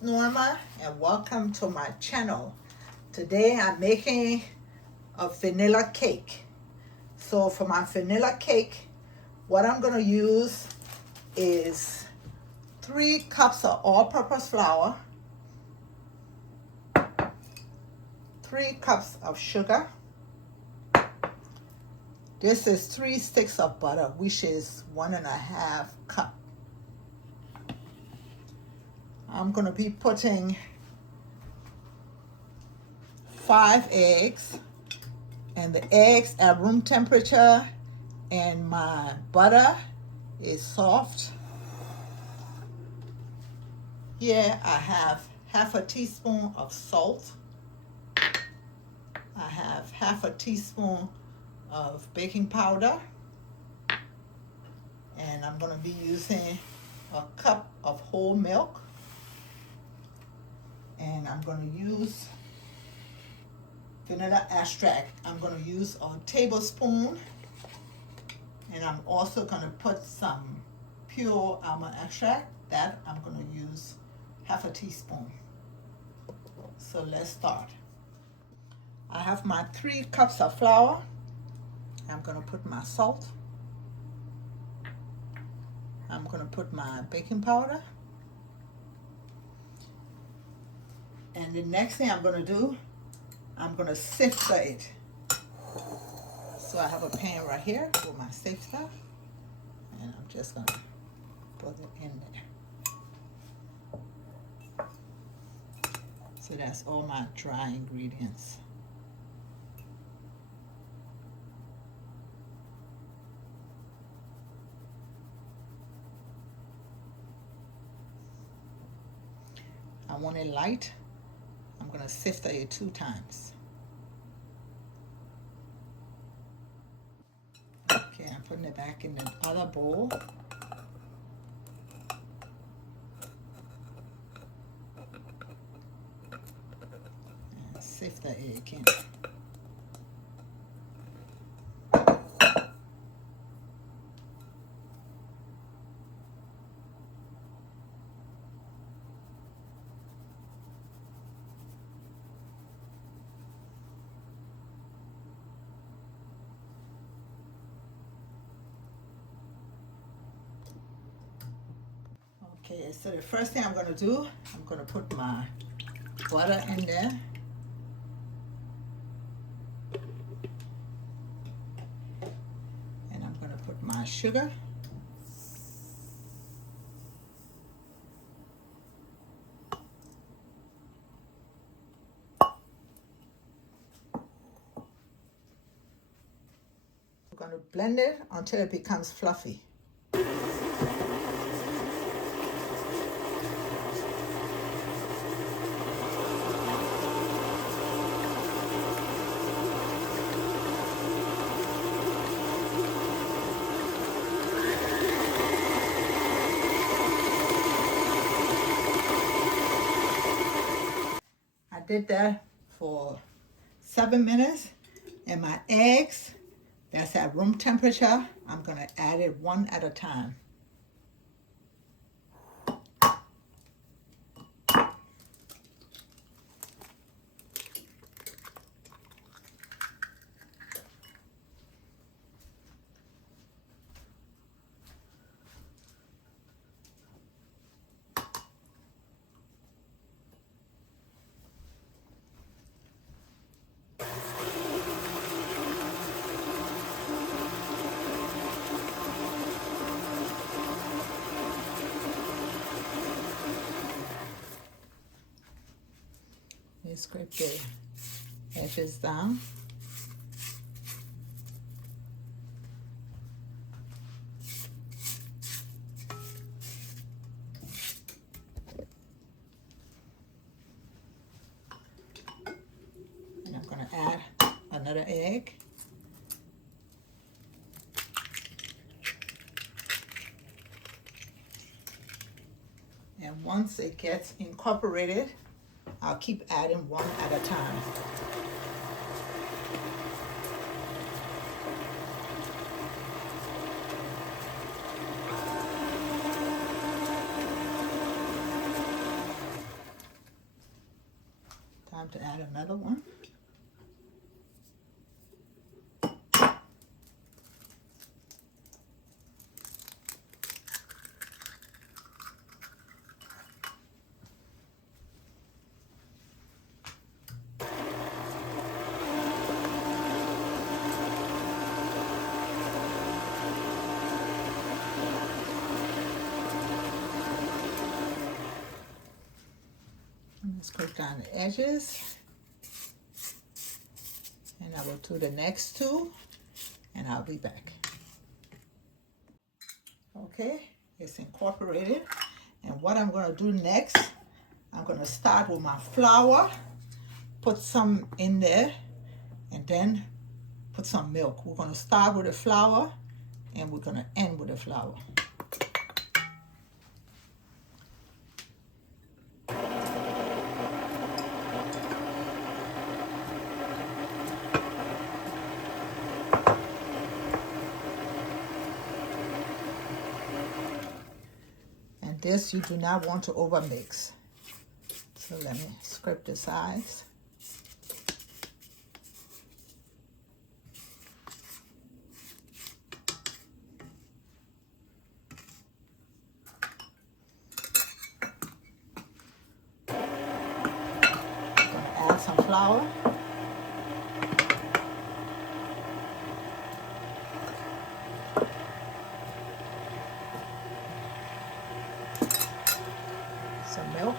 is Norma and welcome to my channel. Today I'm making a vanilla cake. So for my vanilla cake, what I'm going to use is 3 cups of all-purpose flour, 3 cups of sugar. This is 3 sticks of butter, which is 1.5 cups. I'm going to be putting 5 eggs, and the eggs at room temperature, and my butter is soft. Here I have half a teaspoon of salt. I have half a teaspoon of baking powder, and I'm going to be using a cup of whole milk, and I'm going to use vanilla extract. I'm going to use a tablespoon, and I'm also going to put some pure almond extract that I'm going to use half a teaspoon. So let's start. I have my 3 cups of flour. I'm going to put my salt. I'm going to put my baking powder. And the next thing I'm going to do, I'm going to sift it. So I have a pan right here with my sifter, and I'm just going to put it in there. So that's all my dry ingredients. I want it light. I'm going to sift it 2 times. Okay, I'm putting it back in the other bowl. And sift it again. Okay, so the first thing I'm going to do, I'm going to put my butter in there. And I'm going to put my sugar. I'm going to blend it until it becomes fluffy. Did that for 7 minutes, and my eggs, that's at room temperature, I'm going to add it one at a time. Scrape the edges down. And I'm going to add another egg. And once it gets incorporated, I'll keep adding one at a time. Time to add another one. Scrape down the edges, and I will do the next two, and I'll be back. Okay, it's incorporated, and what I'm going to do next, I'm going to start with my flour, put some in there, and then put some milk. We're going to start with the flour, and we're going to end with the flour. This you do not want to overmix. So let me scrape the sides. I'm going to add some flour. Some milk.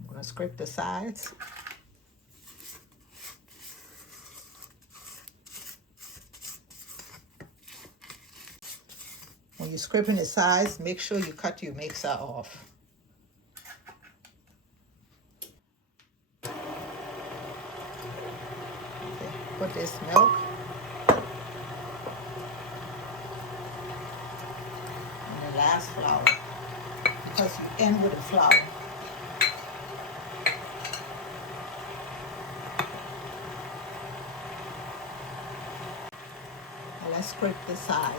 I'm going to scrape the sides. When you're scraping the sides, make sure you cut your mixer off. Put this milk and the last flour, because you end with the flour. Now let's scrape the sides.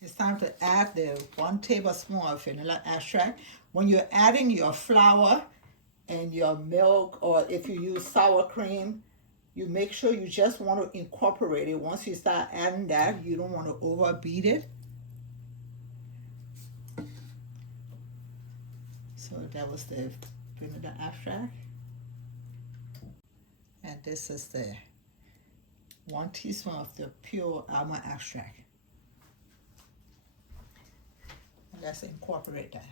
It's time to add the 1 tablespoon of vanilla extract. When you're adding your flour and your milk, or if you use sour cream, you make sure you just want to incorporate it. Once you start adding that, you don't want to overbeat it. So that was the vanilla extract. And this is the 1 teaspoon of the pure almond extract. Let's incorporate that.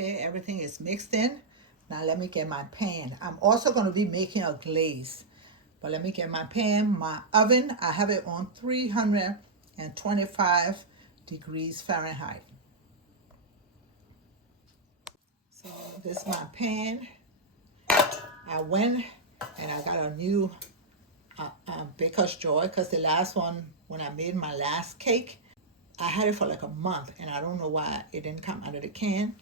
Okay, everything is mixed in. Now let me get my pan. I'm also going to be making a glaze. But let me get my pan. My oven, I have it on 325 degrees Fahrenheit. So this is my pan. I went and I got a new baker's jar, because the last one, when I made my last cake, I had it for like a month, and I don't know why it didn't come out of the can.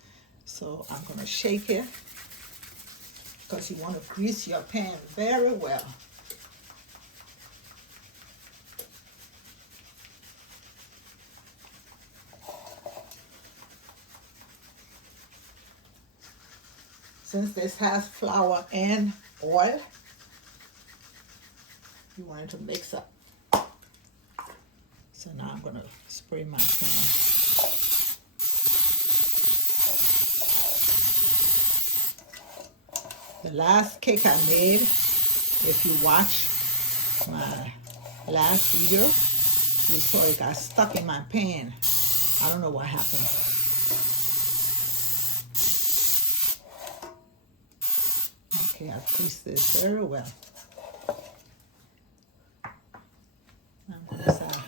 So I'm going to shake it, because you want to grease your pan very well. Since this has flour and oil, you want it to mix up. So now I'm going to spray my pan. The last cake I made, if you watch my last video, you saw it got stuck in my pan. I don't know what happened. Okay, I greased this very well. I'm going to start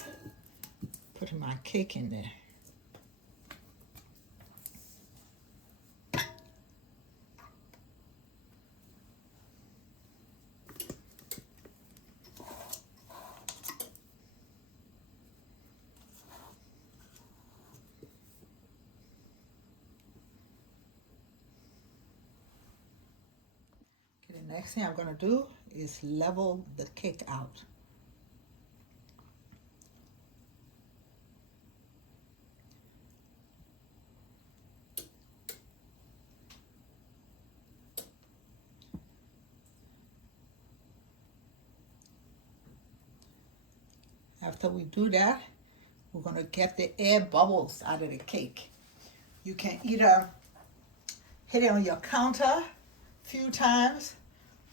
putting my cake in there. Okay, the next thing I'm going to do is level the cake out. After we do that, we're going to get the air bubbles out of the cake. You can either hit it on your counter a few times,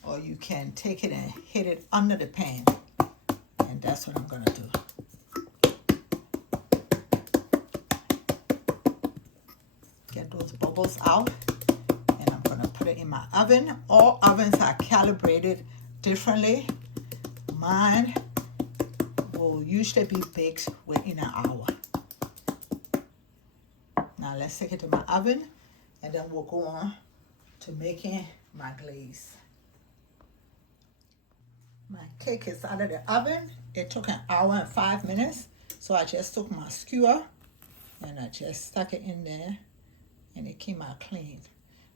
or you can take it and hit it under the pan. And that's what I'm going to do. Get those bubbles out, and I'm going to put it in my oven. All ovens are calibrated differently. Mine will usually be baked within an hour. Now let's take it to my oven, and then we'll go on to making my glaze. My cake is out of the oven. It took an hour and 5 minutes. So I just took my skewer and I just stuck it in there, and it came out clean.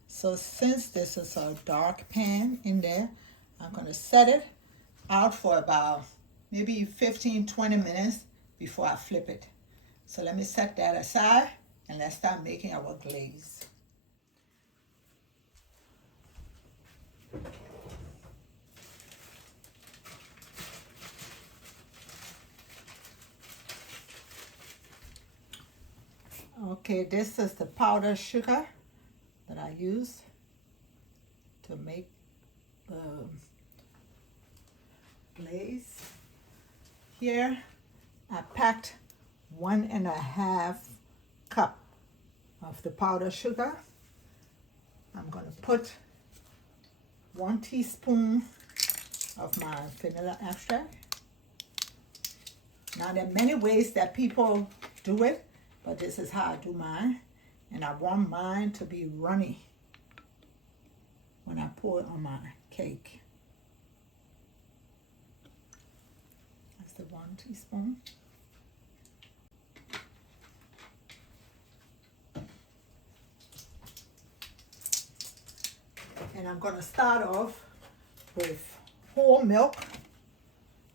So since this is a dark pan in there, I'm going to set it out for about maybe 15-20 minutes before I flip it. So let me set that aside, and let's start making our glaze. Okay, this is the powdered sugar that I use to make the glaze. Here I packed 1.5 cup of the powdered sugar. I'm going to put 1 teaspoon of my vanilla extract. Now there are many ways that people do it, but this is how I do mine, and I want mine to be runny when I pour it on my cake. That's the 1 teaspoon. And I'm going to start off with whole milk.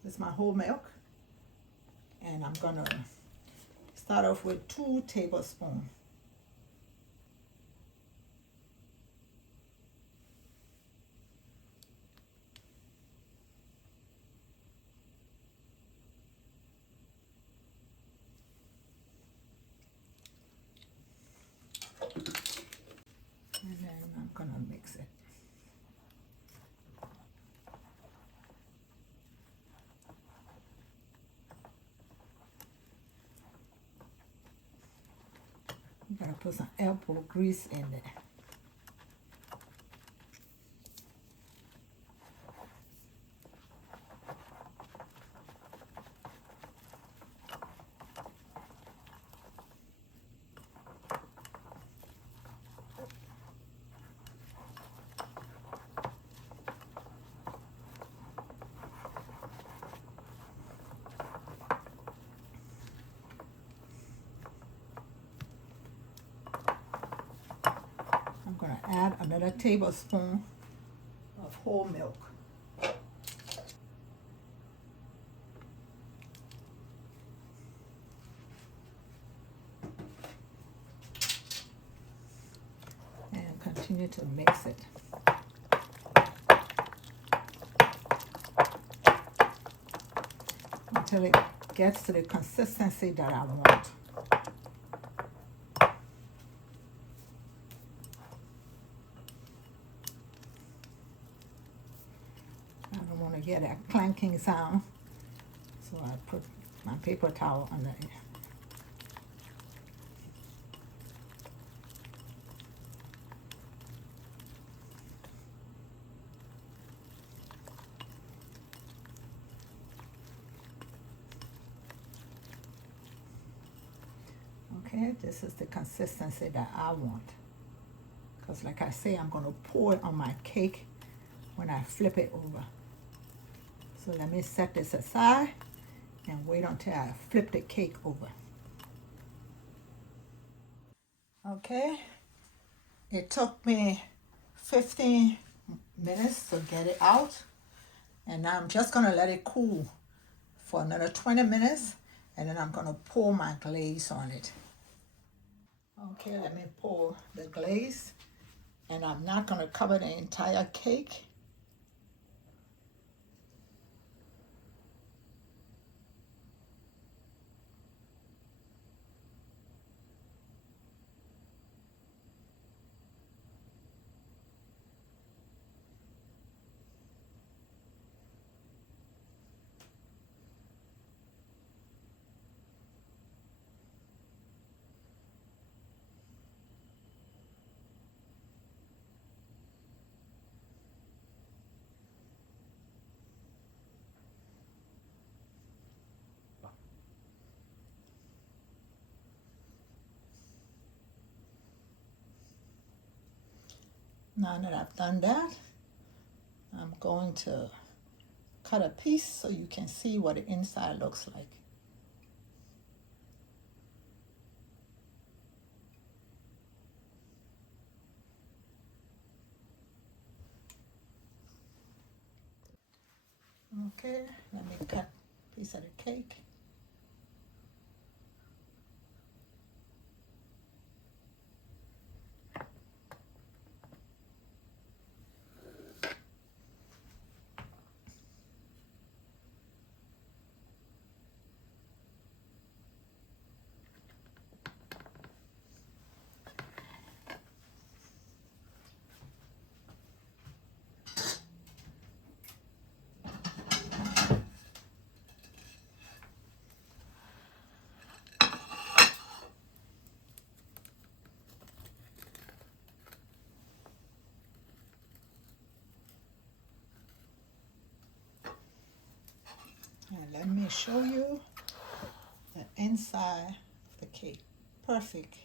This is my whole milk. And I'm going to start off with 2 tablespoons. And then I'm going to mix it. I'm going to put some elbow grease in there. I'm going to add another tablespoon of whole milk. And continue to mix it. Until it gets to the consistency that I want. I don't want to get a clanking sound, so I put my paper towel under it. Okay, this is the consistency that I want. Because like I say, I'm going to pour it on my cake when I flip it over. So let me set this aside and wait until I flip the cake over. Okay, it took me 15 minutes to get it out. And now I'm just going to let it cool for another 20 minutes. And then I'm going to pour my glaze on it. Okay, let me pour the glaze. And I'm not going to cover the entire cake. Now that I've done that, I'm going to cut a piece so you can see what the inside looks like. Okay, let me cut a piece of the cake. And let me show you the inside of the cake. Perfect.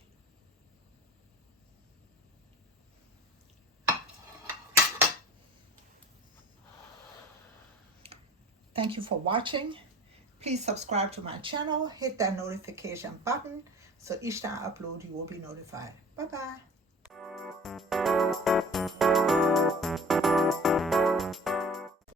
Thank you for watching. Please subscribe to my channel. Hit that notification button so each time I upload you will be notified. Bye-bye.